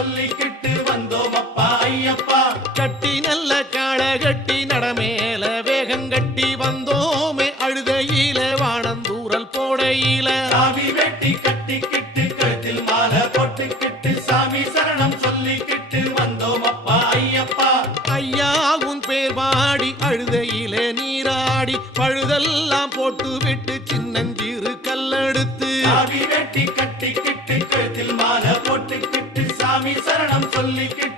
சொல்லிக்கிட்டு வந்தோம் அப்பா ஐயப்பா. கட்டி நல்ல காள கட்டி நடமேல வேகங்கட்டி வந்தோமே அழுதையில வானந்தூரல் போடையில சாமி வெட்டி கட்டிக்கிட்டு கழுத்தில் மாலை போட்டுக்கிட்டு சாமி சரணம் சொல்லிக்கிட்டு வந்தோம் அப்பா ஐயப்பா. ஐயா உன் பேர் பாடி அழுதையில நீராடி பழுதெல்லாம் போட்டு விட்டு சின்னஞ்சிறு கல்லெடுத்து சாமி வெட்டி கட்டிக்கிட்டு கழுத்தில் மாலை போட்டுக்கிட்டு சாமி சரணம் சொல்லிக்கிட்டு